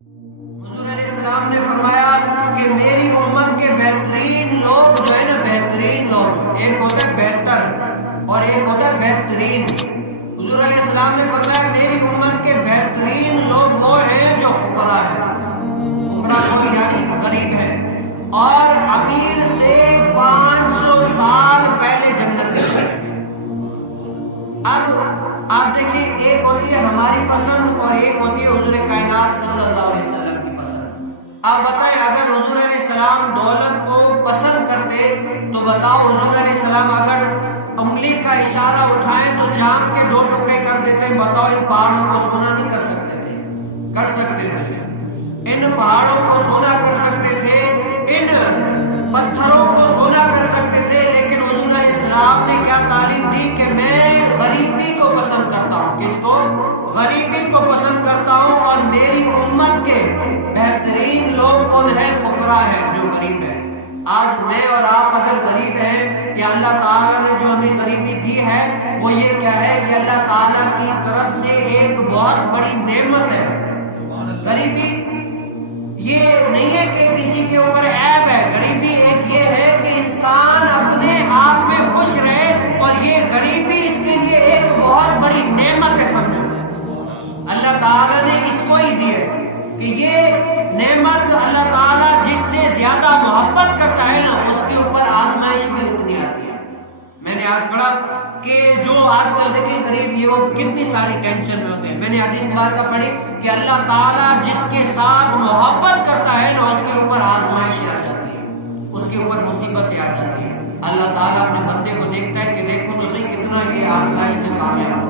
حضور علیہ السلام نے فرمایا کہ میری امت کے بہترین لوگ جو ہے نا، بہترین لوگ، ایک ہوتا ہے بہتر اور ایک ہوتا ہے بہترین۔ حضور علیہ السلام نے فرمایا میری امت کے بہترین لوگ وہ ہیں جو فقراء ہیں، فقراء یعنی غریب ہیں، اور امیر سے 500 سال پہلے جنت میں جائیں گے۔ اب آپ دیکھیں، ایک ہوتی ہے ہماری پسند اور ایک ہوتی ہے حضور کائنات صلی اللہ علیہ وسلم کی پسند۔ آپ بتائیں، اگر حضور علیہ السلام دولت کو پسند کرتے تو بتاؤ، حضور علیہ السلام اگر انگلی کا اشارہ اٹھائیں تو چاند کے 2 ٹکڑے کر دیتے، بتاؤ ان پہاڑوں کو سونا نہیں کر سکتے تھے؟ کر سکتے تھے۔ ان پہاڑوں کو سونا کر سکتے تھے، ان پتھروں کو سونا کر سکتے تھے، لیکن حضور علیہ السلام نے کیا تعلیم دی کہ میں غریبی کو پسند کرتا ہوں۔ کس کو؟ غریبی کو پسند کرتا ہوں، اور میری امت کے بہترین لوگ کون ہیں؟ فقراء ہیں، جو غریب ہیں۔ آج میں اور آپ اگر غریب ہیں، یا اللہ تعالیٰ نے جو ہمیں غریبی دی ہے وہ یہ کیا ہے؟ یہ اللہ تعالیٰ کی طرف سے ایک بہت بڑی نعمت ہے۔ غریبی یہ نہیں ہے کہ کسی کے اوپر عیب ہے، غریبی ایک یہ ہے کہ انسان اپنے آپ میں خوش رہے، اور یہ غریبی اس کے لیے ایک بہت بڑی نعمت ہے۔ سمجھو، اللہ تعالیٰ نے اس کو ہی دی ہے کہ یہ نعمت اللہ تعالیٰ جس سے زیادہ محبت کرتا ہے نا، اس کے اوپر آزمائش بھی اتنی آتی ہے۔ میں نے آج پڑھا کہ جو آج کل دیکھیں غریب، یہ وہ کتنی ساری ٹینشن میں ہوتے ہیں۔ میں نے حدیث مبارکہ پڑھی کہ اللہ تعالیٰ جس کے ساتھ محبت کرتا ہے نا، اس کے اوپر آزمائشیں آ جاتی ہیں، اس کے اوپر مصیبتیں آ جاتی ہیں۔ اللہ تعالیٰ اپنے بندے کو دیکھتا ہے کہ دیکھو تو صحیح کتنا یہ آزمائش میں کامیاب ہو